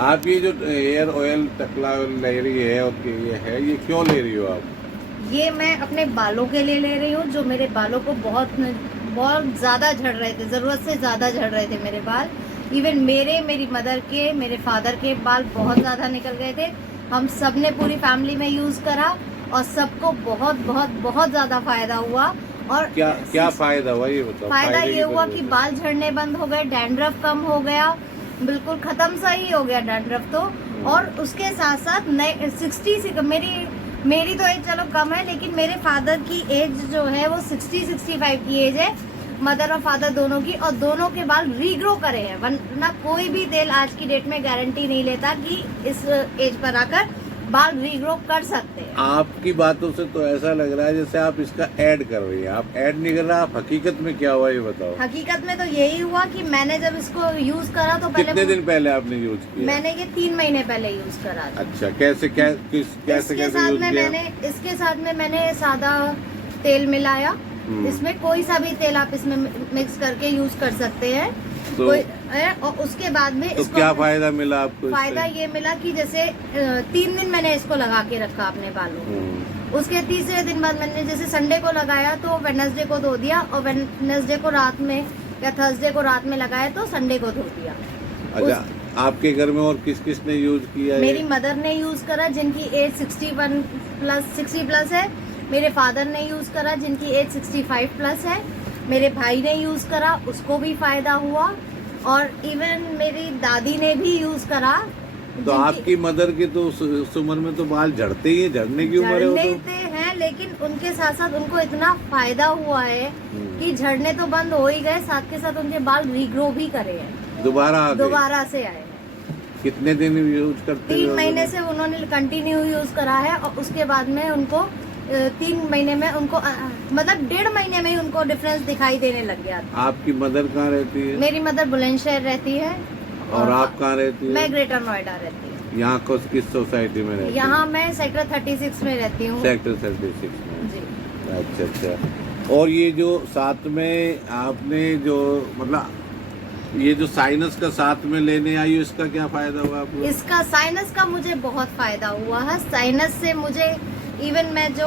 आप ये जो हेयर ऑयल टकला ऑयल ले रही है और ये क्यों ले रही हो आप? ये मैं अपने बालों के लिए ले रही हूँ, जो मेरे बालों को बहुत बहुत ज़्यादा झड़ रहे थे, ज़रूरत से ज़्यादा झड़ रहे थे मेरे बाल। इवन मेरी मदर के, मेरे फादर के बाल बहुत ज़्यादा निकल गए थे। हम सब ने पूरी फैमिली में यूज़ करा और सबको बहुत बहुत बहुत ज़्यादा फ़ायदा हुआ। और क्या क्या फायदा हुआ ये बताओ? फ़ायदा ये हुआ कि बताओ। बाल झड़ने बंद हो गए, डैंड्रफ कम हो गया, बिल्कुल ख़त्म सा ही हो गया डैंड्रफ तो। और उसके साथ साथ नए 60 से मेरी तो एज चलो कम है, लेकिन मेरे फादर की एज जो है वो 60-65 की एज है, मदर और फादर दोनों की, और दोनों के बाल रीग्रो करे हैं। वरना कोई भी तेल आज की डेट में गारंटी नहीं लेता कि इस एज पर आकर बाल रीग्रो कर सकते हैं। आपकी बातों से तो ऐसा लग रहा है जैसे आप इसका ऐड कर रही हैं। आप ऐड नहीं कर रहा, आप हकीकत में क्या हुआ ये बताओ। हकीकत में तो यही हुआ कि मैंने जब इसको यूज करा तो कितने दिन पहले आपने यूज किया? मैंने ये 3 महीने पहले यूज करा था। अच्छा, कैसे कैसे इसके कैसे साथ यूज में किया? इसके साथ में मैंने सादा तेल मिलाया। इसमें कोई सा भी तेल आप इसमें मिक्स करके यूज कर सकते हैं। तो और उसके बाद में तो इसको क्या फायदा मिला आपको इससे? फायदा ये मिला कि जैसे 3 दिन मैंने इसको लगा के रखा अपने बालों को। उसके तीसरे दिन बाद मैंने जैसे संडे को लगाया तो वेडनेसडे को धो दिया, और वेडनेसडे को रात में या थर्सडे को रात में लगाया तो संडे को धो दिया। अच्छा, आपके घर में और किस किस ने यूज किया? मेरी मदर ने यूज करा, जिनकी एज 60 प्लस है। मेरे फादर ने यूज करा, जिनकी एज 65 प्लस है। मेरे भाई ने यूज करा, उसको भी फायदा हुआ। और इवन मेरी दादी ने भी यूज करा। तो आपकी मदर के तो उस उम्र में तो बाल झड़ते ही हैं, झड़ने की उम्र है वो तो। झड़ते हैं, लेकिन उनके साथ साथ उनको इतना फायदा हुआ है कि झड़ने तो बंद हो ही गए, साथ के साथ उनके बाल रीग्रो भी करे हैं, दोबारा से आए हैं। कितने दिन यूज करते? 3 महीने से उन्होंने कंटिन्यू यूज करा है, और उसके बाद में उनको 3 महीने में उनको मतलब 1.5 महीने में ही उनको डिफरेंस दिखाई देने लग गया था। आपकी मदर कहाँ रहती है? मेरी मदर बुलंदशहर रहती है। और आप कहाँ रहती है? मैं ग्रेटर नोएडा रहती हूँ। यहाँ किस सोसाइटी में रहती है? यहाँ मैं सेक्टर 36 में रहती हूँ। सेक्टर 36 में। जी। अच्छा अच्छा। और ये जो साथ में आपने जो मतलब ये जो साइनस का साथ में लेने आई हो, इसका क्या फायदा हुआ आपको? इसका साइनस का मुझे बहुत फायदा हुआ है। साइनस से मुझे इवन मैं जो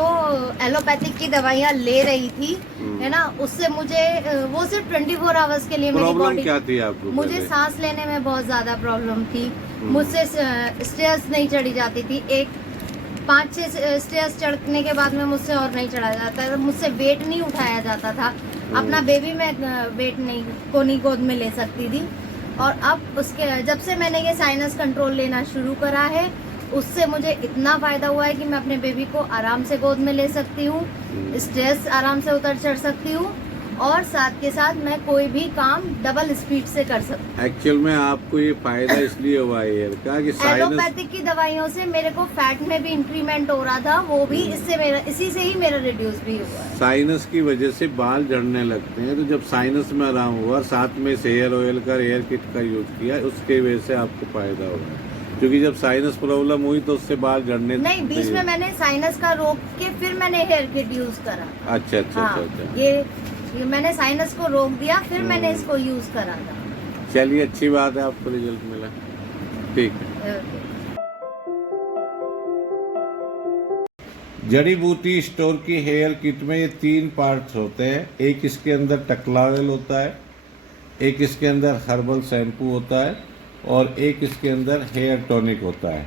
एलोपैथिक की दवाइयाँ ले रही थी है ना, उससे मुझे वो सिर्फ 24 आवर्स के लिए मेरी बॉडी। क्या थी आपको? मुझे सांस लेने में बहुत ज्यादा प्रॉब्लम थी। मुझसे स्टेयर्स नहीं चढ़ी जाती थी। 5-6 स्टेयर्स चढ़ने के बाद में मुझसे और नहीं चढ़ा जाता था। मुझसे वेट नहीं उठाया जाता था। अपना बेबी मैं वेट नहीं गोद में ले सकती थी। और अब उसके जब से मैंने ये साइनस कंट्रोल लेना शुरू करा है, उससे मुझे इतना फायदा हुआ है कि मैं अपने बेबी को आराम से गोद में ले सकती हूँ, स्ट्रेस आराम से उतर चढ़ सकती हूँ, और साथ के साथ मैं कोई भी काम डबल स्पीड से कर सकती हूँ। एक्चुअल में आपको ये फायदा इसलिए हुआ है यार का कि एलोपैथिक की दवाइयों से मेरे को फैट में भी इंक्रीमेंट हो रहा था, वो भी इसी से ही मेरा रिड्यूस भी हुआ है। साइनस की वजह से बाल झड़ने लगते हैं, तो जब साइनस में आराम हुआ, साथ में हेयर ऑयल का हेयर किट का यूज किया, उसके वजह से आपको फायदा हुआ। क्योंकि जब साइनस प्रॉब्लम हुई तो उससे बाल झड़ने नहीं, बीच में मैंने साइनस का रोक के फिर मैंने हेयर किट यूज करा। अच्छा अच्छा। हाँ, अच्छा। ये मैंने साइनस को रोक दिया, फिर मैंने इसको यूज करा था। चलिए, अच्छी बात है, आपको रिजल्ट मिला। ठीक है। जड़ी बूटी स्टोर की हेयर किट में ये 3 पार्ट्स होते हैं। एक इसके अंदर टकला ऑयल होता है, एक इसके अंदर हर्बल शैम्पू होता है, और एक इसके अंदर हेयर टॉनिक होता है।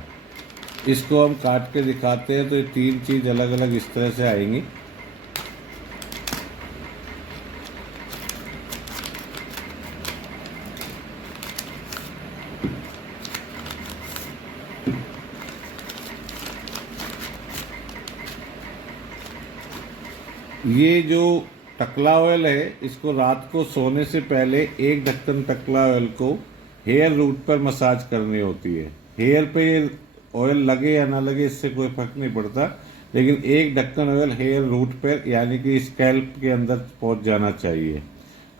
इसको हम काट के दिखाते हैं तो ये 3 चीज़ अलग अलग इस तरह से आएंगी। ये जो टकला ऑयल है, इसको रात को सोने से पहले 1 ढक्कन टकला ऑयल को हेयर रूट पर मसाज करनी होती है। हेयर पे ऑयल लगे या ना लगे इससे कोई फर्क नहीं पड़ता, लेकिन 1 ढक्कन ऑयल हेयर रूट पर यानी कि स्कैल्प के अंदर पहुंच जाना चाहिए।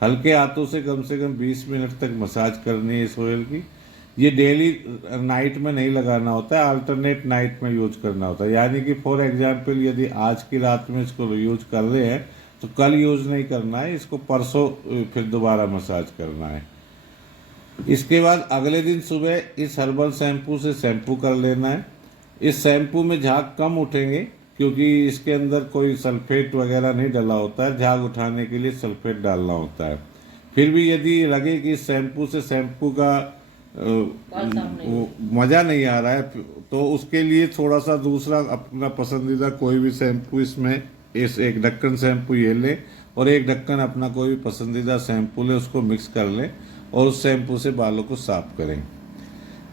हल्के हाथों से कम 20 मिनट तक मसाज करनी है इस ऑयल की। ये डेली नाइट में नहीं लगाना होता है, अल्टरनेट नाइट में यूज करना होता है। यानी कि फॉर एग्जांपल यदि आज की रात में इसको यूज कर रहे हैं तो कल यूज नहीं करना है, इसको परसों फिर दोबारा मसाज करना है। इसके बाद अगले दिन सुबह इस हर्बल शैम्पू से शैम्पू कर लेना है। इस शैम्पू में झाग कम उठेंगे क्योंकि इसके अंदर कोई सल्फेट वगैरह नहीं डाला होता है, झाग उठाने के लिए सल्फेट डालना होता है। फिर भी यदि लगे कि इस शैम्पू से शैम्पू का मज़ा नहीं आ रहा है तो उसके लिए थोड़ा सा दूसरा अपना पसंदीदा कोई भी शैम्पू इसमें इस एक ढक्कन शैम्पू ये लें और एक ढक्कन अपना कोई भी पसंदीदा शैम्पू लें, उसको मिक्स कर लें और उस शैम्पू से बालों को साफ करें।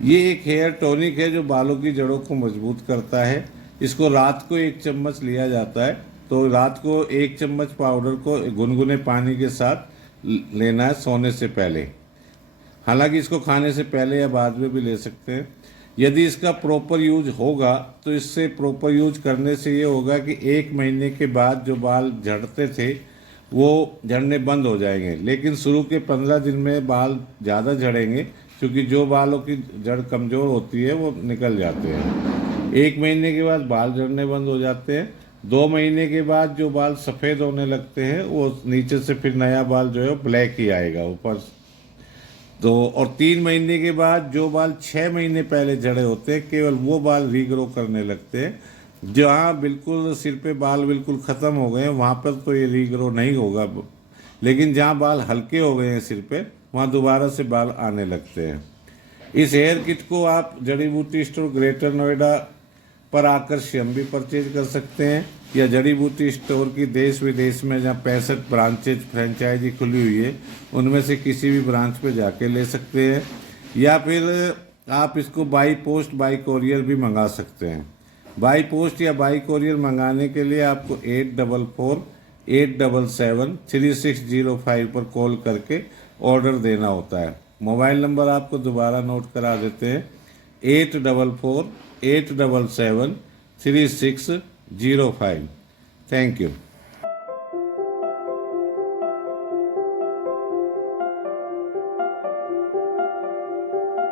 ये एक हेयर टॉनिक है जो बालों की जड़ों को मजबूत करता है। इसको रात को 1 चम्मच लिया जाता है। तो रात को 1 चम्मच पाउडर को गुनगुने पानी के साथ लेना है सोने से पहले। हालांकि इसको खाने से पहले या बाद में भी ले सकते हैं। यदि इसका प्रॉपर यूज होगा तो इससे प्रॉपर यूज करने से ये होगा कि 1 महीने के बाद जो बाल झड़ते थे वो झड़ने बंद हो जाएंगे, लेकिन शुरू के 15 दिन में बाल ज़्यादा झड़ेंगे क्योंकि जो बालों की जड़ कमज़ोर होती है वो निकल जाते हैं। 1 महीने के बाद बाल झड़ने बंद हो जाते हैं। 2 महीने के बाद जो बाल सफ़ेद होने लगते हैं वो नीचे से फिर नया बाल जो है ब्लैक ही आएगा ऊपर तो। और 3 महीने के बाद जो बाल 6 महीने पहले झड़े होते हैं केवल वो बाल रीग्रो करने लगते हैं। जहाँ बिल्कुल सिर पे बाल बिल्कुल ख़त्म हो गए हैं वहाँ पर तो ये रीग्रो नहीं होगा, लेकिन जहाँ बाल हल्के हो गए हैं सिर पे वहाँ दोबारा से बाल आने लगते हैं। इस हेयर किट को आप जड़ी बूटी स्टोर ग्रेटर नोएडा पर आकर स्वयं भी परचेज कर सकते हैं या जड़ी बूटी स्टोर की देश विदेश में जहाँ 65 ब्रांचेज फ्रेंचाइजी खुली हुई है उनमें से किसी भी ब्रांच पे जाके ले सकते हैं, या फिर आप इसको बाई पोस्ट बाई कोरियर भी मंगा सकते हैं। बाई पोस्ट या बाई कोरियर मंगाने के लिए आपको 8448773605 पर कॉल करके ऑर्डर देना होता है। मोबाइल नंबर आपको दोबारा नोट करा देते हैं 8448773605। Thank you.